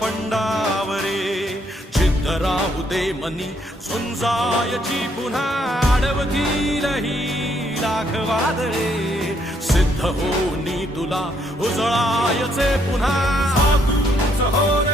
पंडावरे जिद्द राहू दे मनी झुंजायची पुन्हा अडवतील ही लाख वादळे सिद्ध होनी तुला उजळायचे पुन्हा हो रे